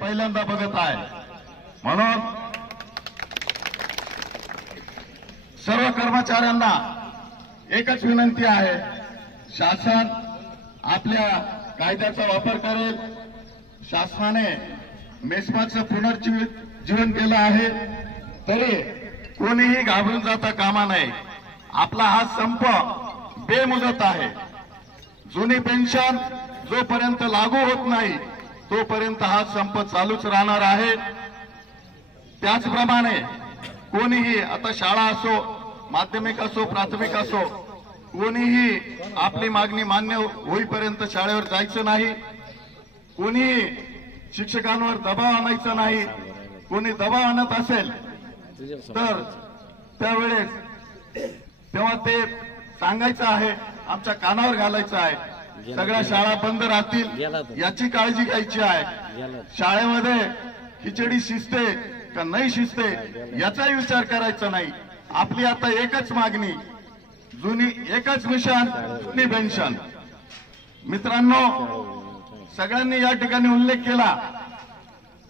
पहिल्यांदा बघत आहे। म्हणून सर्व कर्मचाऱ्यांना एकच विनंती आहे, शासन आपल्या कायद्याचा वापर करेल। शासनाने मेस्माचं पुनर्जीवन केलं आहे, तरी कोणीही घाबरून जाता कामा नये। आपला हा संप बेमुदत आहे। जुनी पेन्शन जोपर्यंत लागू होत नाही तोपर्यंत हा संप चालूच राहणार आहे। त्याचप्रमाणे कोणीही, आता शाळा असो, माध्यमिक असो, प्राथमिक असो, कोणीही आपली मागणी मान्य होईपर्यंत शाळेवर जायचं नाही। कोणीही शिक्षकांवर दबाव आणायचा नाही। कोणी दबाव आणत असेल तर त्यावेळेस तेव्हा ते सांगायचं आहे, आमच्या कानावर घालायचं आहे। सगळ्या शाळा बंद राहतील याची काळजी घ्यायची आहे। शाळेमध्ये खिचडी शिजते का नाही शिजते याचाही विचार करायचा नाही। आपली आता एकच मागणी, जुनी एकच मिशन, जुनी पेन्शन। मित्रांनो, सगळ्यांनी या ठिकाणी उल्लेख केला,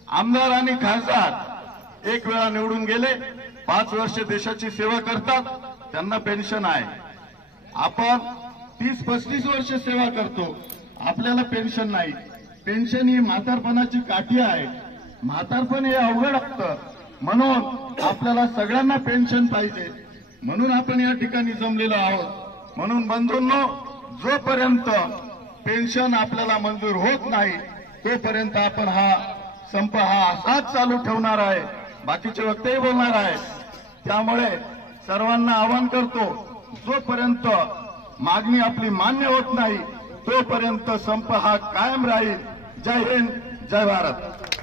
आमदार आणि खासदार एक वेळा निवडून गेले, 5 वर्ष देशाची सेवा करतात, त्यांना पेन्शन आहे। आपण 30-35 वर्ष सेवा करतो, आपल्याला पेन्शन नाही। पेन्शन ही म्हातारपणाची काठी आहे। म्हातारपण हे अवघड असतं, म्हणून आपल्याला सगळ्यांना पेन्शन पाहिजे, म्हणून आपण या ठिकाणी जमलेलो आहोत। म्हणून बंधूंनो, जोपर्यंत पेन्शन आपल्याला मंजूर होत नाही तोपर्यंत आपण हा संप असाच चालू ठेवणार आहे। बाकीचे वक्तेही बोलणार आहे। त्यामुळे सर्वांना आवाहन करतो, जोपर्यंत मागणी आपली मान्य होत नाही तोपर्यंत संप हा कायम राहील। जय हिंद, जय भारत।